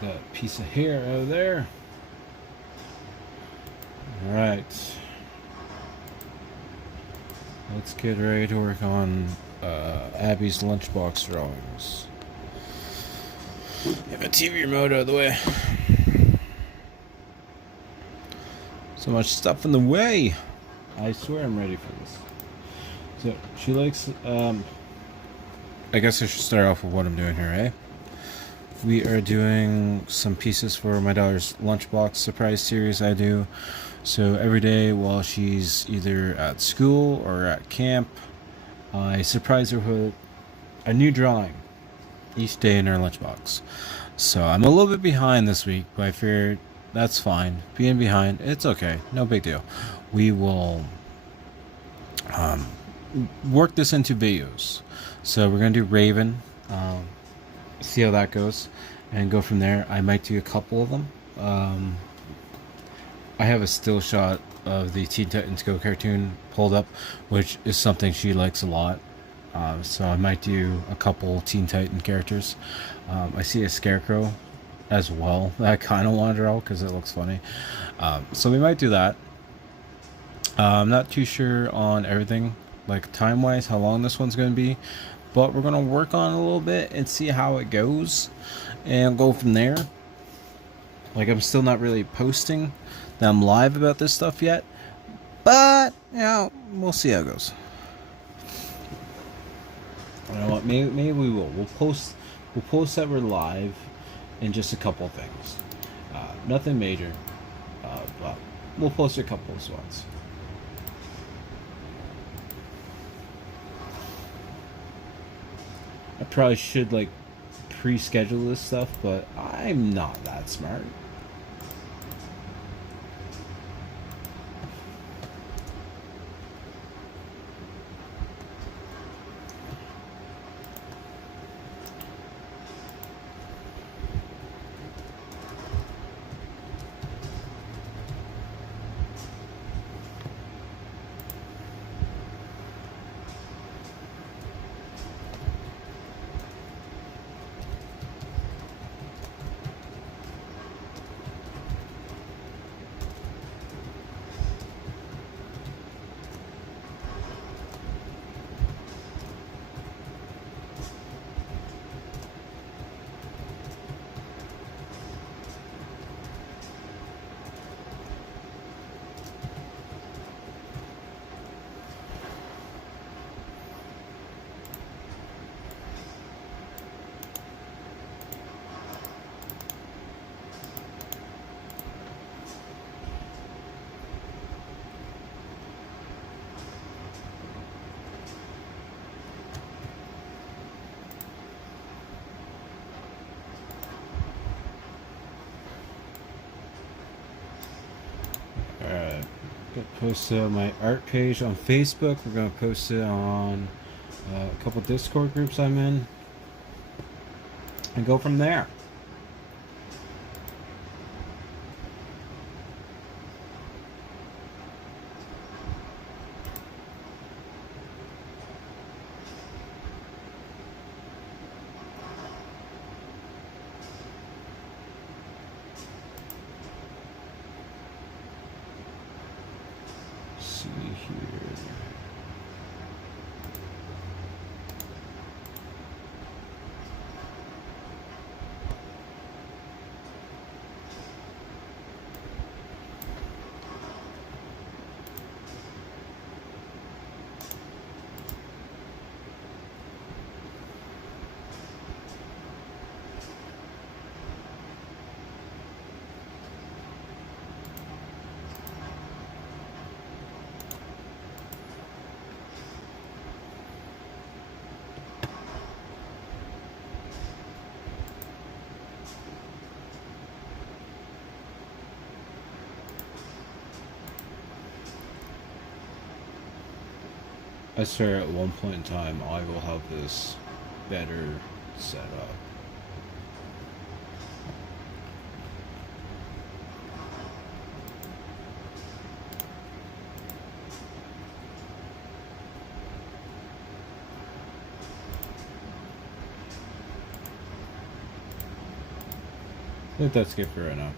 that piece of hair out of there. Alright. Let's get ready to work on Abby's lunchbox drawings. Get my TV remote out of the way. So much stuff in the way. I swear I'm ready for this. So she likes. I guess I should start off with what I'm doing here, eh? We are doing some pieces for my daughter's Lunchbox Surprise series I do. So every day while she's either at school or at camp, I surprise her with a new drawing each day in her lunchbox. So I'm a little bit behind this week, but I figured that's fine. Being behind, it's okay. No big deal. We will work this into videos. So we're going to do Raven, see how that goes, and go from there. I might do a couple of them. I have a still shot of the Teen Titans Go cartoon pulled up, which is something she likes a lot. So I might do a couple Teen Titan characters. I see a Scarecrow as well that I kind of want to draw because it looks funny. So we might do that. I'm not too sure on everything, like time-wise, how long this one's going to be. But we're going to work on it a little bit and see how it goes. And go from there. Like, I'm still not really posting that I'm live about this stuff yet. But, you know, we'll see how it goes. You know what? Maybe we will. We'll post that we're live in just a couple of things. Nothing major. But we'll post a couple of spots. I probably should, like, pre-schedule this stuff, but I'm not that smart. Post it on my art page on Facebook. We're going to post it on a couple Discord groups I'm in. And go from there. See here. I swear at one point in time I will have this better set up. think that's good for right now.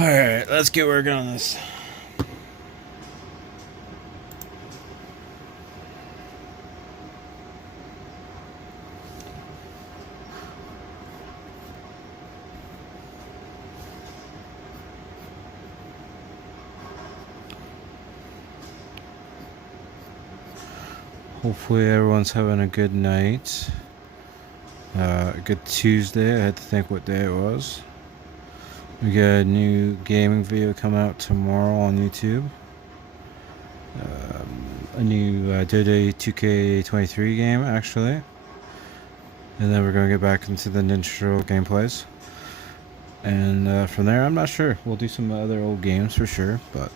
Alright, let's get working on this. Hopefully everyone's having a good night. A good Tuesday. I had to think what day it was. We got a new gaming video coming out tomorrow on YouTube. A new Dode 2K23 game, actually. And then we're going to get back into the Ninja Turtle gameplays. And from there, I'm not sure. We'll do some other old games for sure, but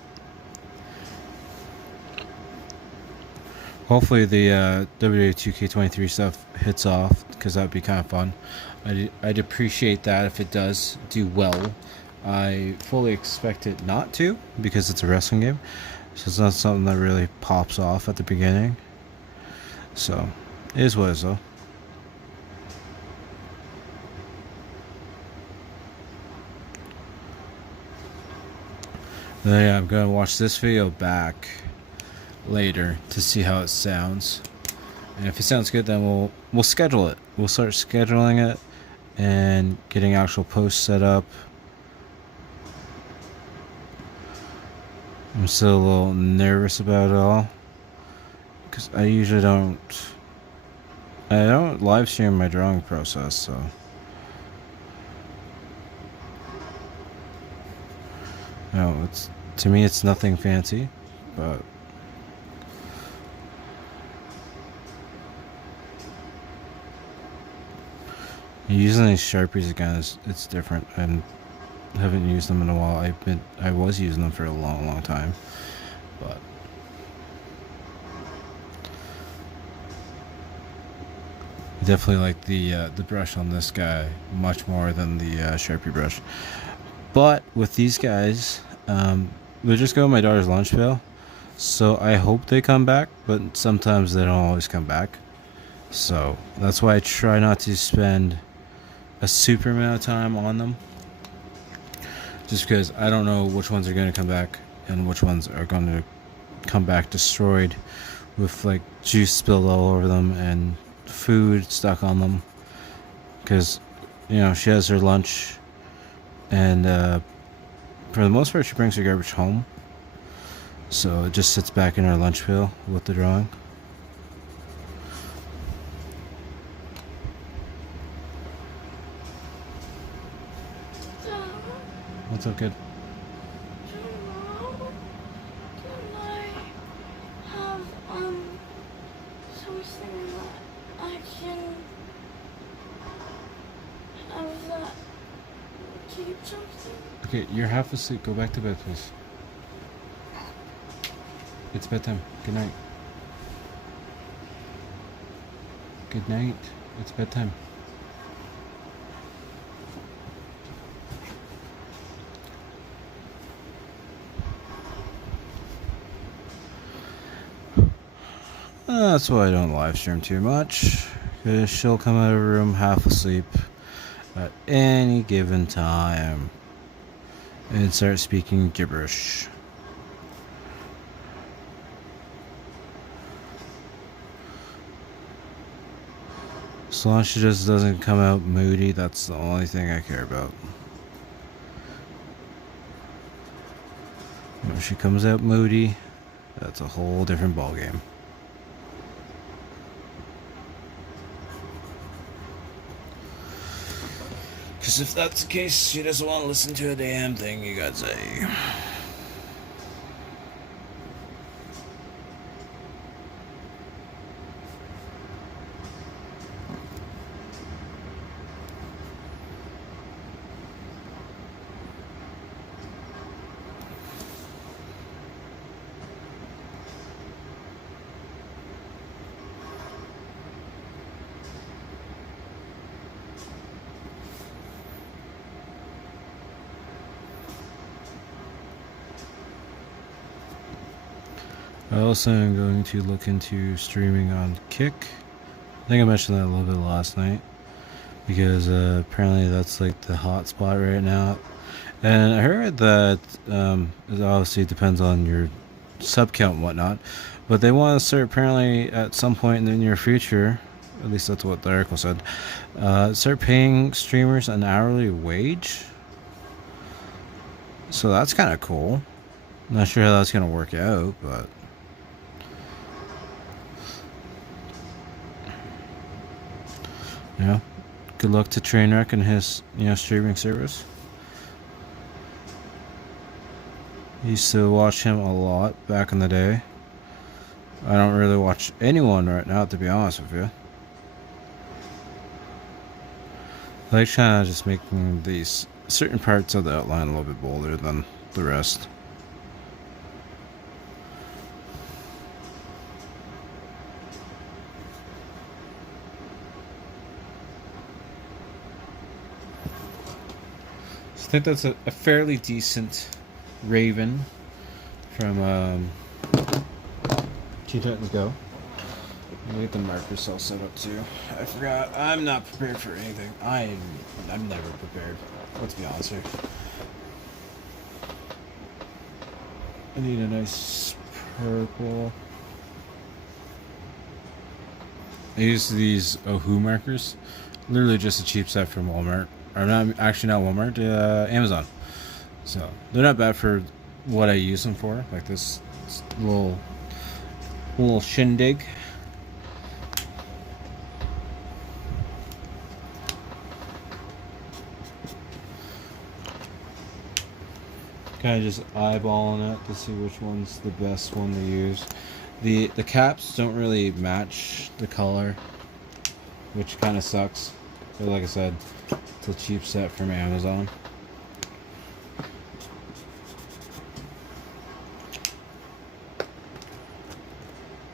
hopefully the WWE 2K23 stuff hits off, because that would be kind of fun. I'd appreciate that if it does do well. I fully expect it not to, because it's a wrestling game, so it's not something that really pops off at the beginning. So, it is what it is, though. Then yeah, I'm going to watch this video back later to see how it sounds. And if it sounds good, then we'll schedule it. We'll start scheduling it and getting actual posts set up. I'm still a little nervous about it all, because I usually don't live stream my drawing process, so no, to me it's nothing fancy, but using these Sharpies again it's different, and I haven't used them in a while. I was using them for a long time, but I definitely like the brush on this guy much more than the Sharpie brush. But with these guys, they just go in my daughter's lunch pail, so I hope they come back, but sometimes they don't always come back. So that's why I try not to spend a super amount of time on them, just because I don't know which ones are going to come back and which ones are going to come back destroyed with like juice spilled all over them and food stuck on them, because she has her lunch, and for the most part she brings her garbage home, so it just sits back in her lunch pail with the drawing. What's up, kid? Tomorrow, can I have something that I can have that keep something? Okay, you're half asleep. Go back to bed, please. It's bedtime. Good night. Good night. It's bedtime. That's why I don't live stream too much, because she'll come out of her room half asleep at any given time and start speaking gibberish. As long as she just doesn't come out moody, that's the only thing I care about. If she comes out moody, that's a whole different ballgame. Because if that's the case, she doesn't want to listen to a damn thing you gotta say. I also am going to look into streaming on Kick. I think I mentioned that a little bit last night because apparently that's like the hot spot right now. And I heard that it obviously depends on your sub count and whatnot, but they want to start apparently at some point in the near future. At least that's what the article said. Start paying streamers an hourly wage. So that's kind of cool. Not sure how that's gonna work out, but yeah. Good luck to Trainwreck and his streaming service. Used to watch him a lot back in the day. I don't really watch anyone right now, to be honest with you. I like kind of just making these certain parts of the outline a little bit bolder than the rest. So I think that's a fairly decent Raven from Teen Titans Go. Let me get the markers all set up too. I forgot. I'm not prepared for anything. I'm never prepared. Let's be honest here. I need a nice purple. I use these Ohu markers. Literally just a cheap set from Walmart. Or not Walmart, Amazon. So they're not bad for what I use them for. Like this little shindig. Kind of just eyeballing it to see which one's the best one to use. The caps don't really match the color, which kind of sucks. But like I said, it's a cheap set from Amazon.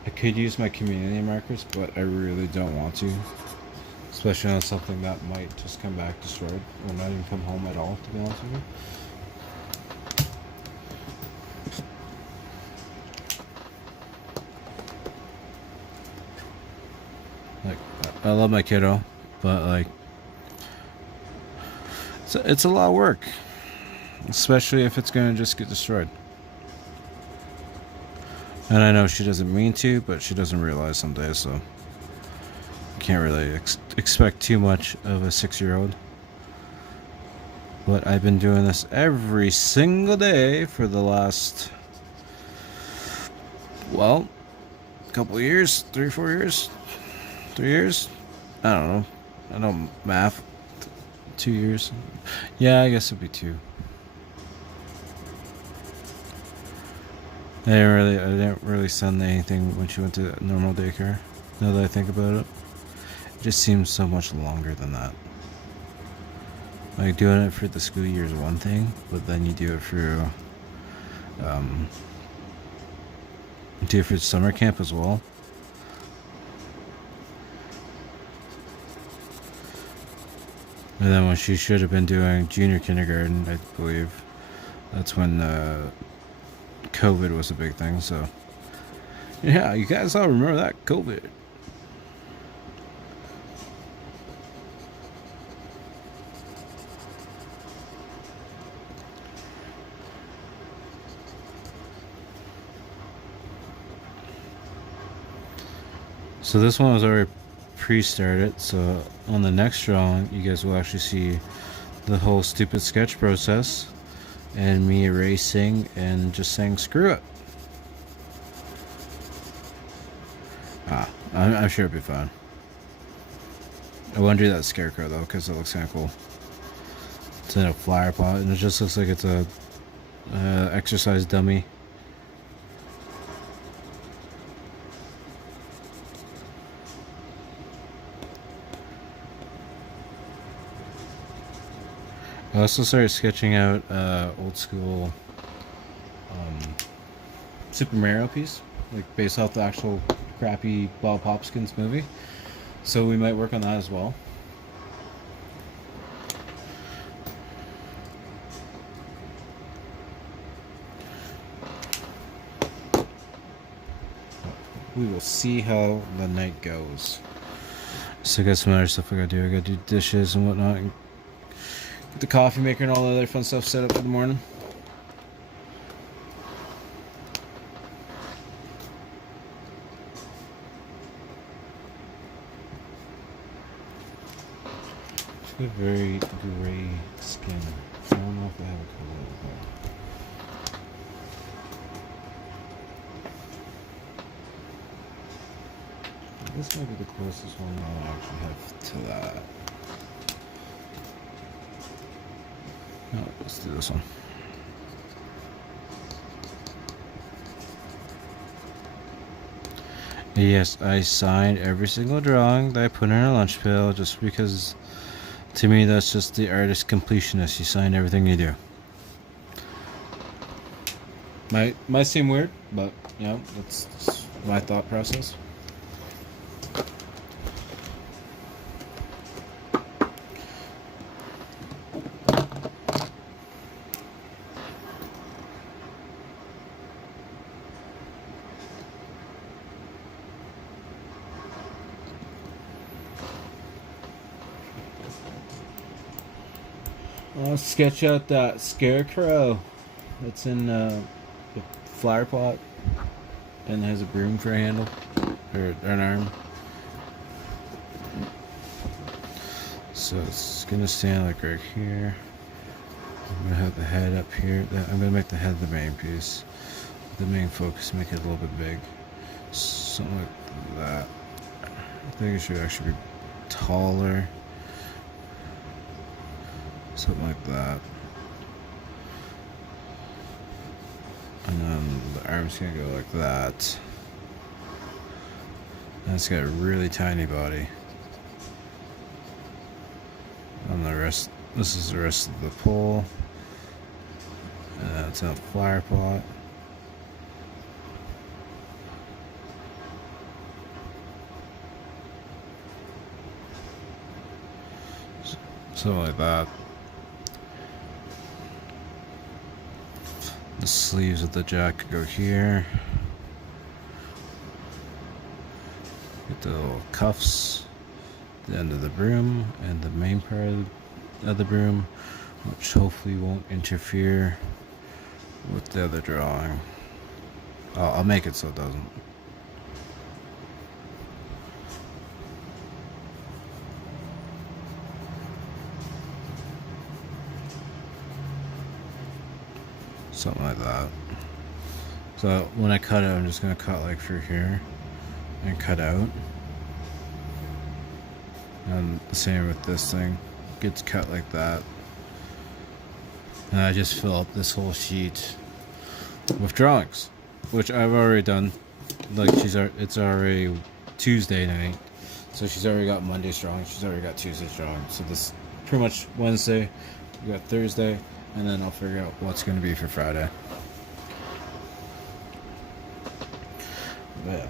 I could use my community markers, but I really don't want to. Especially on something that might just come back destroyed or not even come home at all, to be honest with you. Like, I love my kiddo, but like, it's a lot of work, especially if it's going to just get destroyed. And I know she doesn't mean to, but she doesn't realize some days, so you can't really expect too much of a 6-year-old. But I've been doing this every single day for the last, well, couple of years, 3 or 4 years, 3 years. I don't know. I don't math. 2 years. Yeah, I guess it'd be 2. I didn't really send anything when she went to normal daycare. Now that I think about it, it just seems so much longer than that. Like doing it for the school year is one thing, but then you do it for summer camp as well. And then when she should have been doing junior kindergarten, I believe, that's when COVID was a big thing. So yeah, you guys all remember that COVID. So this one was already pre-started, so on the next drawing you guys will actually see the whole stupid sketch process and me erasing and just saying screw it. I'm sure it'll be fun. I want to do that scarecrow though because it looks kind of cool. It's in a flower pot and it just looks like it's a exercise dummy. I also started sketching out old school Super Mario piece, like based off the actual crappy Bob Hopkins movie. So we might work on that as well. we will see how the night goes. So I got some other stuff I gotta do. I gotta do dishes and whatnot, and get the coffee maker and all the other fun stuff set up for the morning. She's got very gray skin. I don't know if I have a color like that. This might be the closest one I actually have to that. No, let's do this one. Yes, I signed every single drawing that I put in a lunch pail just because to me that's just the artist completionist. You sign everything you do. Might seem weird, but you know, that's my thought process. I'll sketch out that scarecrow that's in the flower pot and has a broom for a handle or an arm. So it's gonna stand like right here. I'm gonna have the head up here. I'm gonna make the head the main piece. The main focus, make it a little bit big. Something like that. I think it should actually be taller. Something like that. And then the arm's gonna go like that. And it's got a really tiny body. And the rest, this is the rest of the pole. And that's a flower pot. Something like that. The sleeves of the jacket go here. Get the little cuffs, the end of the broom, and the main part of the broom, which hopefully won't interfere with the other drawing. I'll make it so it doesn't. Something like that. So when I cut it, I'm just gonna cut like through here and cut out. And the same with this thing, gets cut like that. And I just fill up this whole sheet with drawings, which I've already done. Like it's already Tuesday night, so she's already got Monday's drawing. She's already got Tuesday's drawing. So this pretty much Wednesday. We got Thursday. And then I'll figure out what's going to be for Friday. But yeah.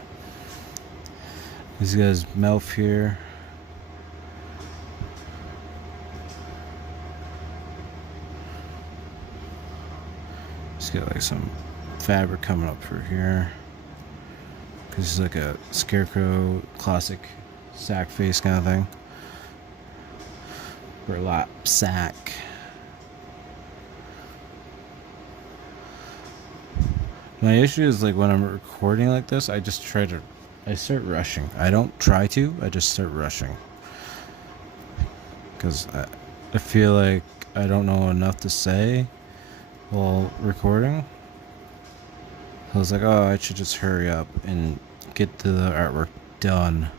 This guy's mouth here. Just got like some fabric coming up through here. Because it's like a scarecrow, classic sack face kind of thing. Burlap sack. My issue is like when I'm recording like this, I start rushing. I don't try to, I just start rushing. Because I feel like I don't know enough to say while recording. I was like, oh, I should just hurry up and get the artwork done.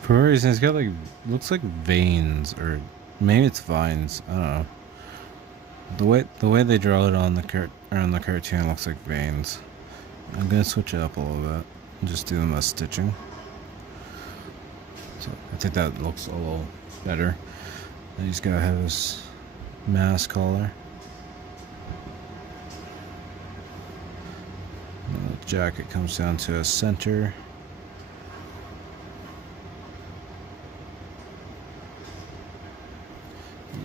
For some reason, it's got like, looks like veins, or maybe it's vines. I don't know. The way they draw it on the cartoon looks like veins. I'm gonna switch it up a little bit and just do them as stitching. So I think that looks a little better. And he's gotta have his mask collar. The jacket comes down to a center.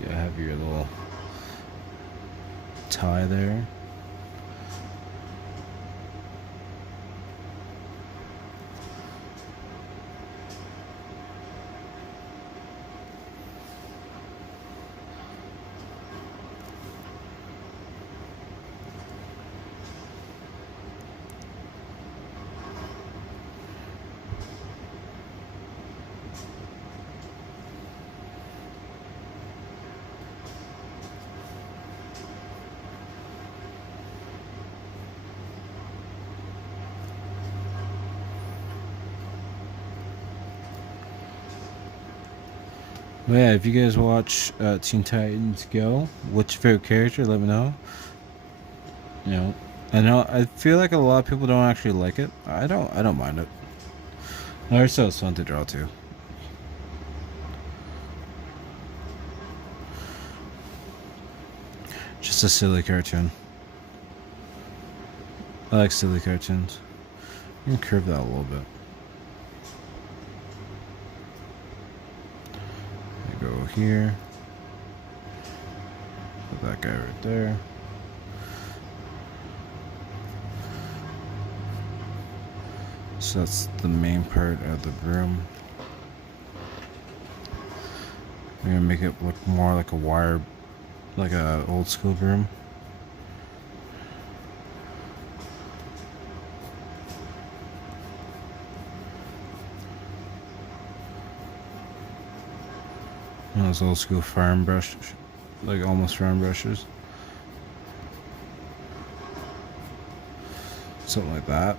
You have your little tie there. But yeah, if you guys watch Teen Titans Go, what's your favorite character? Let me know. You know, I feel like a lot of people don't actually like it. I don't mind it. Art style is fun to draw too. Just a silly cartoon. I like silly cartoons. You can curve that a little bit. Go here. Put that guy right there. So that's the main part of the broom. I'm gonna make it look more like a wire, like a old school broom. One of those old school farm brush, like almost farm brushes. Something like that.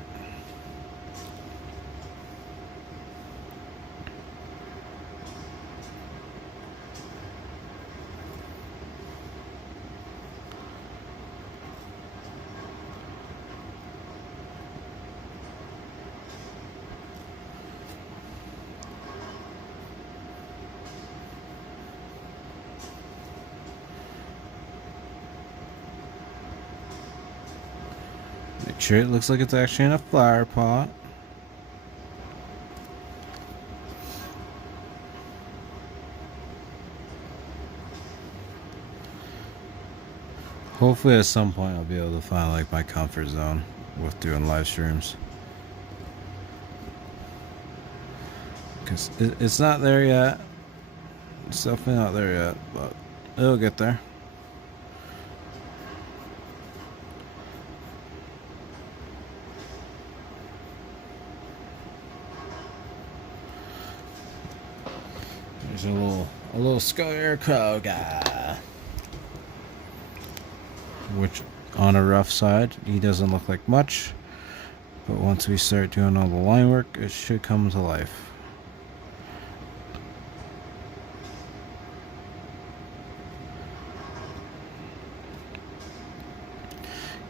Make sure it looks like it's actually in a flower pot. Hopefully at some point I'll be able to find like my comfort zone with doing live streams. Because it's not there yet. It's definitely not there yet, but it'll get there. There's a little scarecrow guy, which on a rough side he doesn't look like much, but once we start doing all the line work, it should come to life.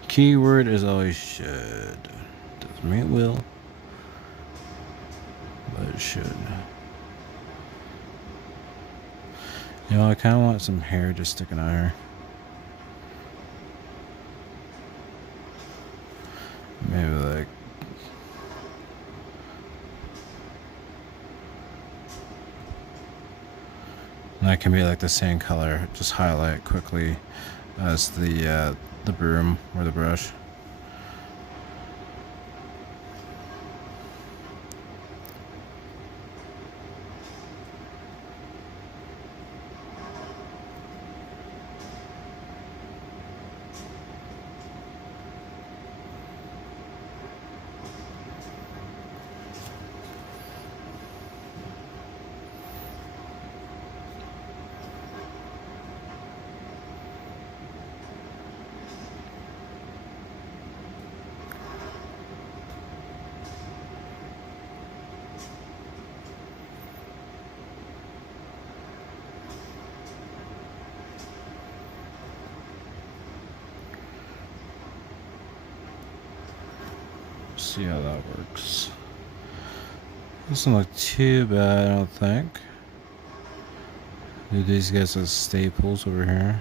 Keyword is always should. Doesn't mean it will, but it should. You know, I kind of want some hair just sticking out here. Maybe like... And that can be like the same color, just highlight quickly as the broom or the brush. See how that works. Doesn't look too bad, I don't think. Do these guys as staples over here.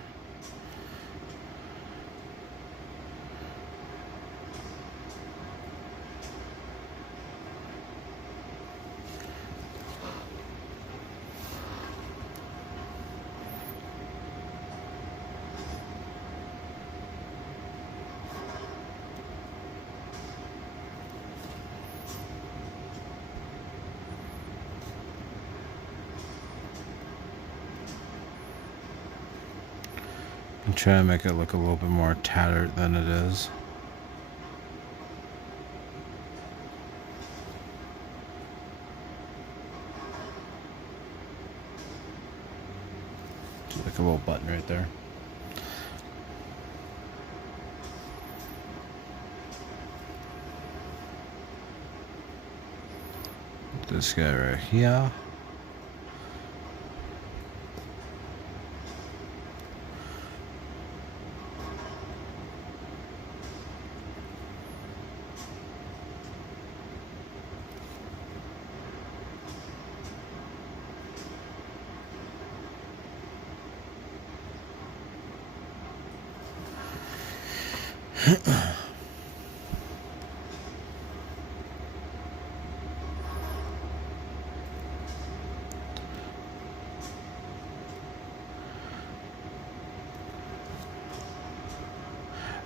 I'm trying to make it look a little bit more tattered than it is. Just like a little button right there. This guy right here.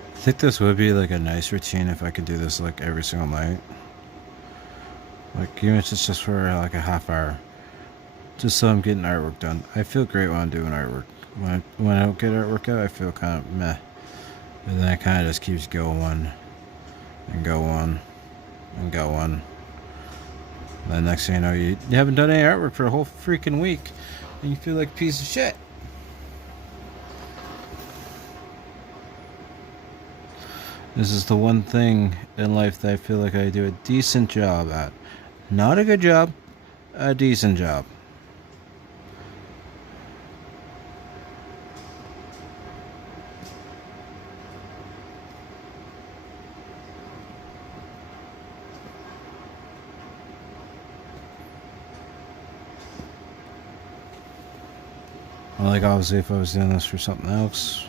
I think this would be like a nice routine if I could do this like every single night. Like even if it's just for like a half hour. Just so I'm getting artwork done. I feel great when I'm doing artwork. When I don't get artwork out, I feel kind of meh. And then it kind of just keeps going and going and going. Then next thing you know, you haven't done any artwork for a whole freaking week. And you feel like a piece of shit. This is the one thing in life that I feel like I do a decent job at. Not a good job, a decent job. Like obviously if I was doing this for something else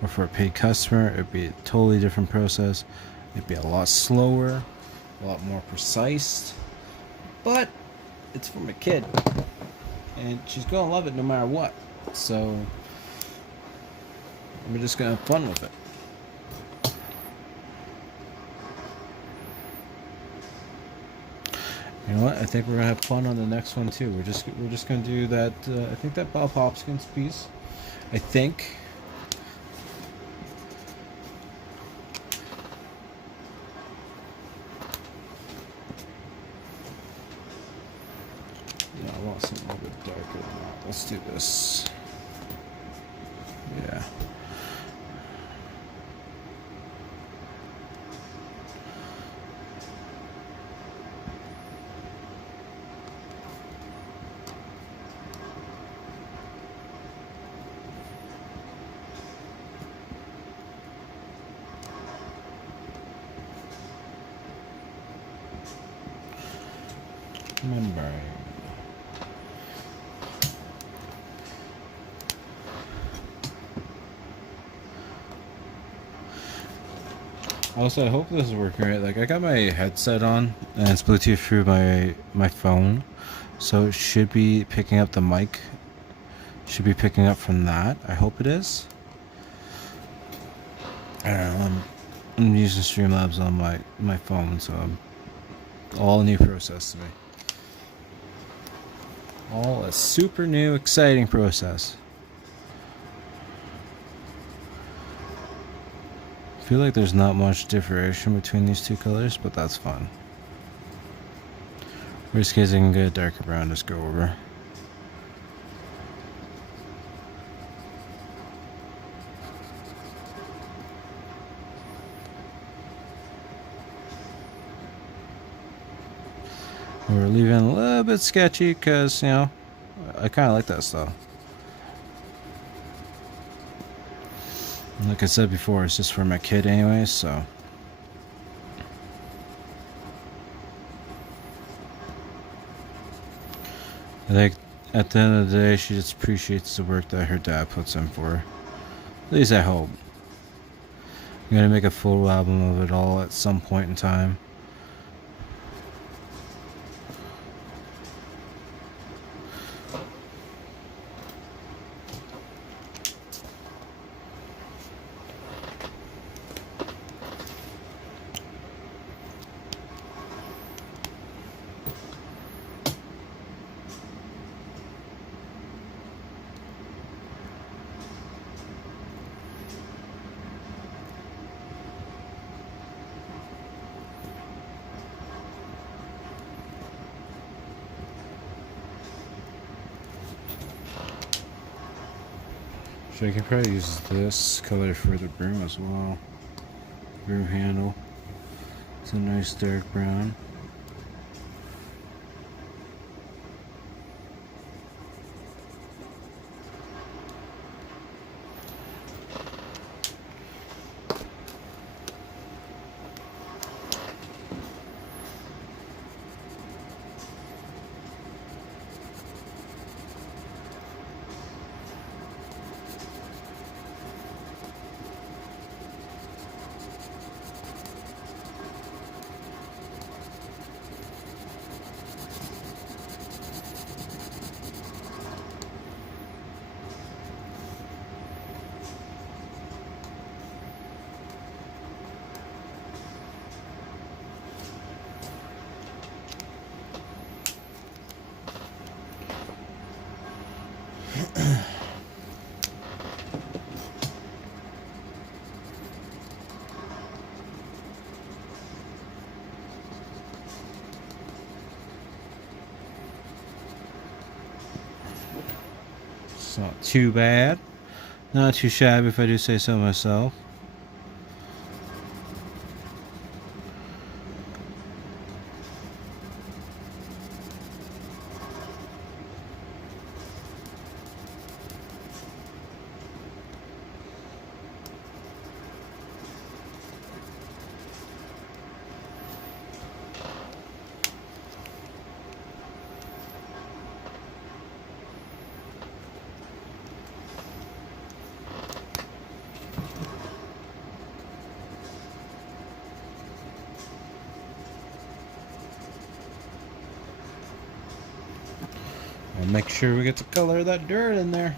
or for a paid customer, it'd be a totally different process. It'd be a lot slower, a lot more precise. But it's for my kid. And she's gonna love it no matter what. So we're just gonna have fun with it. You know what? I think we're gonna have fun on the next one too. We're just gonna do that. I think that Bob Hopkins piece. I think. No, I want something a little bit darker than that. Let's do this. Yeah. Membrane. Also, I hope this is working right. Like, I got my headset on, and it's Bluetooth through my phone, so it should be picking up the mic. Should be picking up from that. I hope it is. I don't know. I'm using Streamlabs on my phone, so all a new process to me. All a super new, exciting process. I feel like there's not much differentiation between these two colors, but that's fine. Worst case, I can get a darker brown, just go over. We're leaving a little bit sketchy because, you know, I kind of like that style. Like I said before, it's just for my kid anyway, so. I think at the end of the day, she just appreciates the work that her dad puts in for her. At least I hope. I'm gonna make a full album of it all at some point in time. So I can probably use this color for the broom as well. Broom handle. It's a nice dark brown. It's not too bad. Not too shabby if I do say so myself. And make sure we get the color of that dirt in there.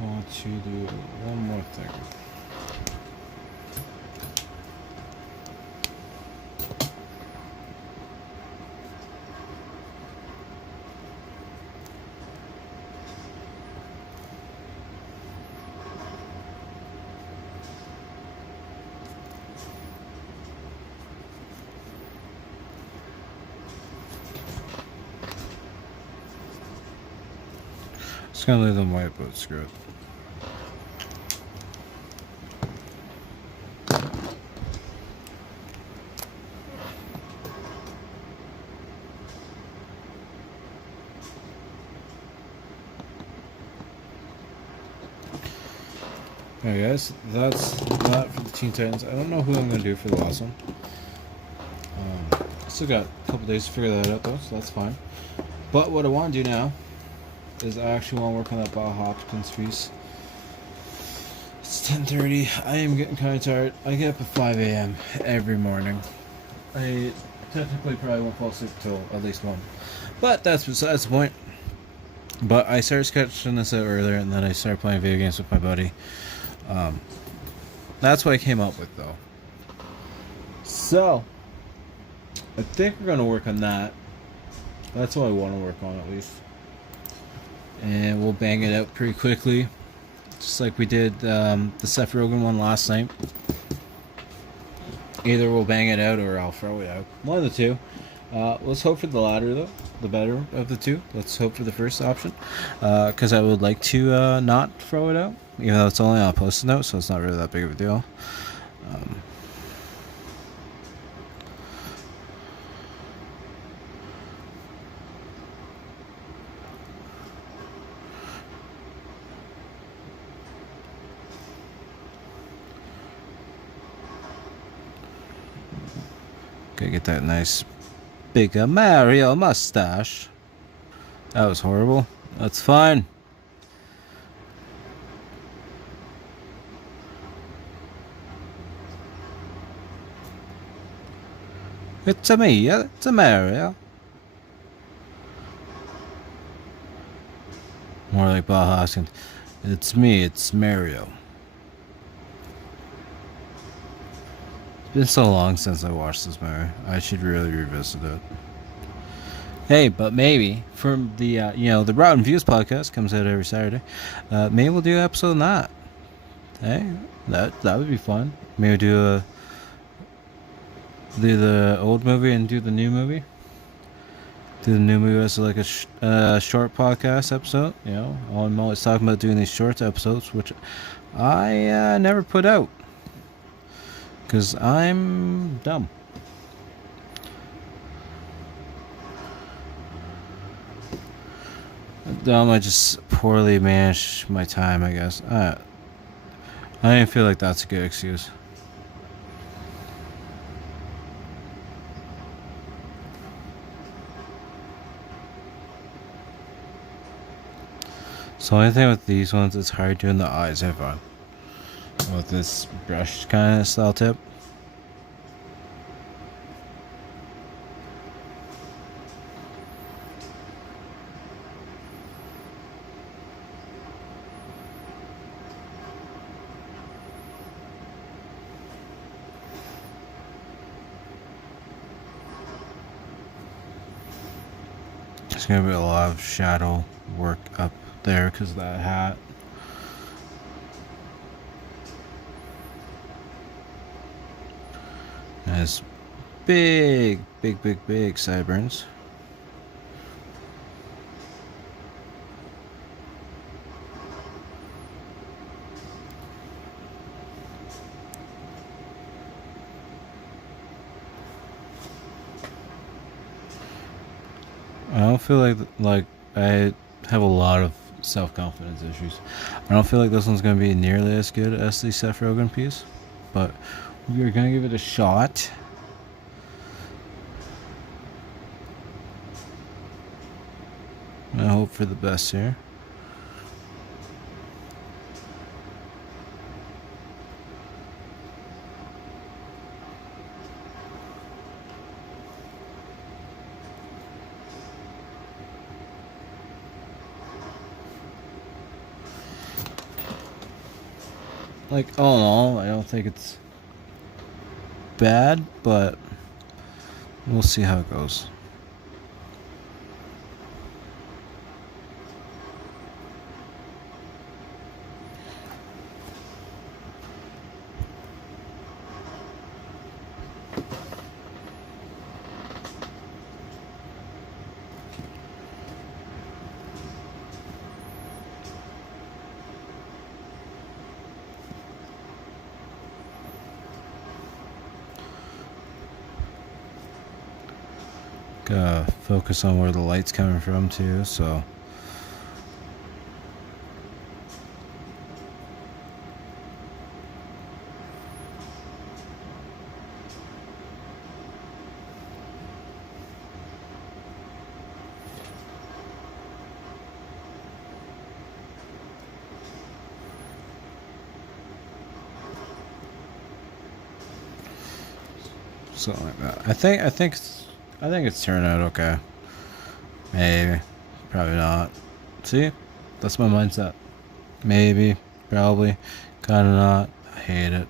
I want to do one more thing. Just gonna leave them white, but screw it. Alright guys, that's that for the Teen Titans. I don't know who I'm going to do for the last one. Still got a couple days to figure that out though, so that's fine. But what I want to do now is I actually want to work on that Bob Hopkins piece. It's 10:30. I am getting kind of tired. I get up at 5 a.m. every morning. I technically probably won't fall asleep till at least 1. But that's besides the point. But I started sketching this out earlier, and then I started playing video games with my buddy. That's what I came up with, though. So, I think we're going to work on that. That's what I want to work on, at least. And we'll bang it out pretty quickly. Just like we did the Seth Rogen one last night. Either we'll bang it out or I'll throw it out. One of the two. Let's hope for the latter, though. The better of the two. Let's hope for the first option. Because I would like to not throw it out. Even though it's only on a post-it note, so it's not really that big of a deal. Gotta get that nice big Mario mustache. That was horrible. That's fine. It's a me, it's a Mario. More like Bob Hoskins. It's me, it's Mario. It's been so long since I watched this movie. I should really revisit it. Hey, but maybe from the the Rotten Views podcast comes out every Saturday. Maybe we'll do an episode on that. Hey, that would be fun. Maybe do the old movie and do the new movie. Do the new movie as like a short podcast episode. I'm always talking about doing these short episodes, which I never put out because I'm dumb. I just poorly manage my time, I guess. I don't feel like that's a good excuse. So the only thing with these ones, it's hard doing the eyes, I find. With this brush kind of style tip. There's going to be a lot of shadow work up there because of that hat. And it's big sideburns. I don't feel like I have a lot of self-confidence issues. I don't feel like this one's going to be nearly as good as the Seth Rogen piece, but we're going to give it a shot. I hope for the best here. Like, all in all, I don't think it's bad, but we'll see how it goes. Gotta focus on where the light's coming from too, so something like that. I think it's turning out okay. Maybe. Probably not. See? That's my mindset. Maybe. Probably. Kinda not. I hate it.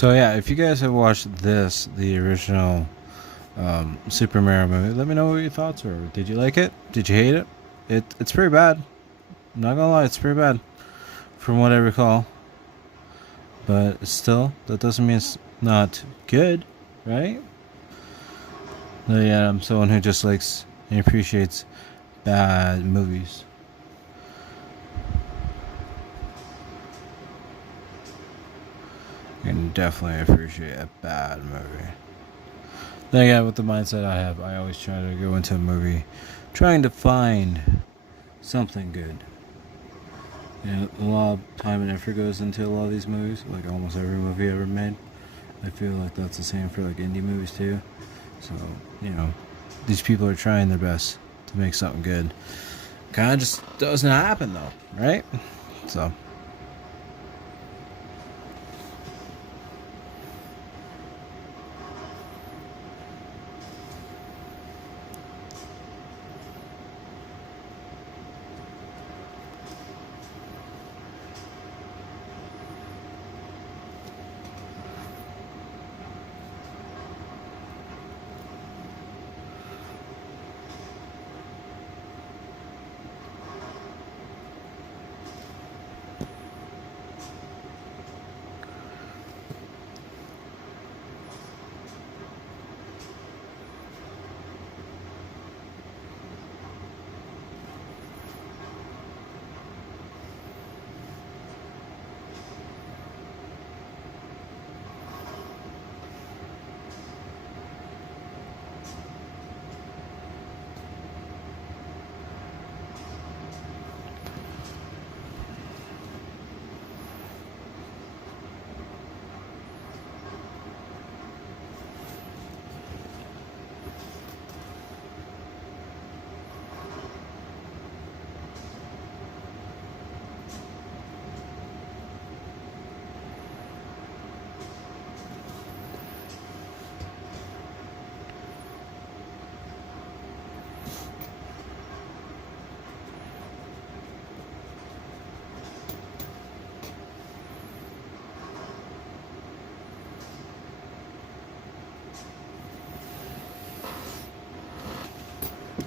So yeah, if you guys have watched the original Super Mario movie, let me know what your thoughts were. Did you like it? Did you hate it? It's pretty bad. I'm not gonna lie, it's pretty bad from what I recall. But still, that doesn't mean it's not good, right? But yeah, I'm someone who just likes and appreciates bad movies. You can definitely appreciate a bad movie. Then again, with the mindset I have, I always try to go into a movie trying to find something good. A lot of time and effort goes into a lot of these movies, like almost every movie ever made. I feel like that's the same for like indie movies too. So, these people are trying their best to make something good. Kind of just doesn't happen though, right? So.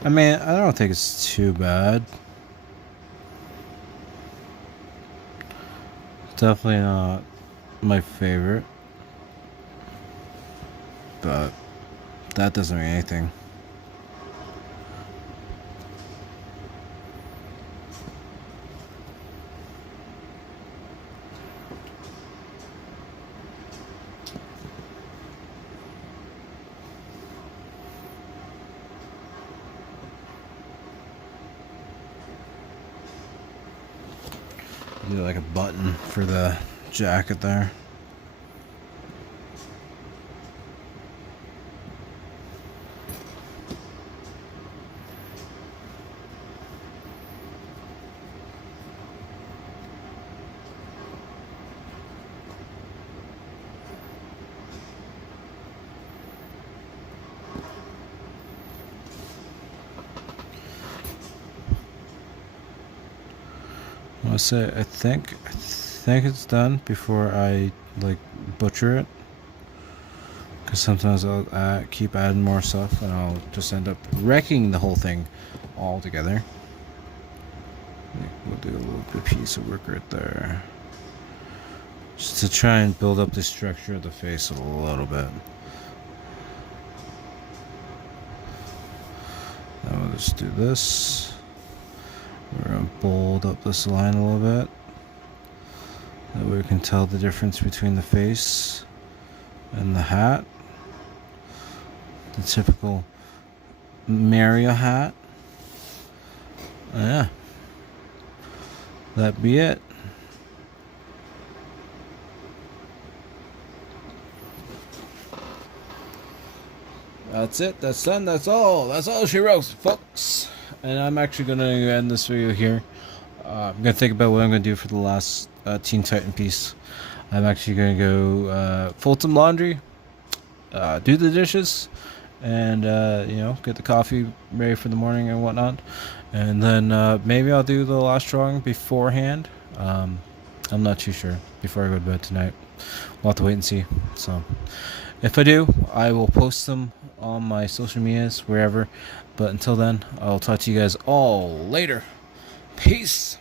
I mean, I don't think it's too bad. Definitely not my favorite, but that doesn't mean anything. Do like a button for the jacket there. I say I think it's done before I like butcher it, because sometimes I'll keep adding more stuff and I'll just end up wrecking the whole thing all together. We'll do a little bit piece of work right there, just to try and build up the structure of the face a little bit. Then we'll just do this. We're going to bold up this line a little bit. That way we can tell the difference between the face and the hat. The typical Mario hat. Yeah. That'd be it. That's it. That's done. That's all. That's all she wrote, folks. And I'm actually going to end this video here. I'm going to think about what I'm going to do for the last Teen Titan piece. I'm actually going to go fold some laundry, do the dishes, and get the coffee ready for the morning and whatnot. And then maybe I'll do the last drawing beforehand. I I'm not too sure before I go to bed tonight. We'll have to wait and see. So, if I do, I will post them on my social medias, wherever. But until then, I'll talk to you guys all later. Peace.